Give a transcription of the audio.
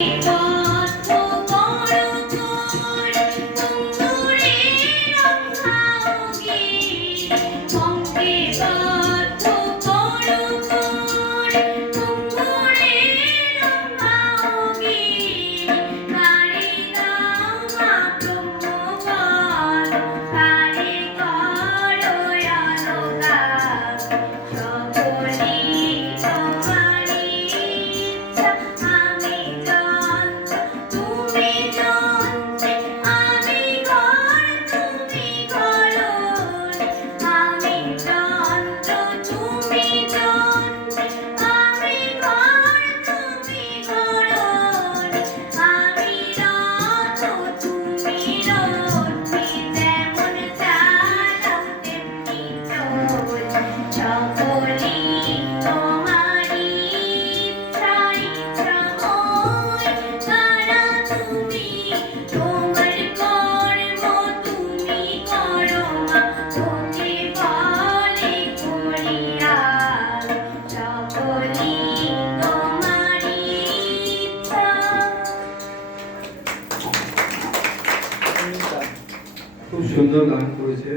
Victor. খুব সুন্দর গান করেছে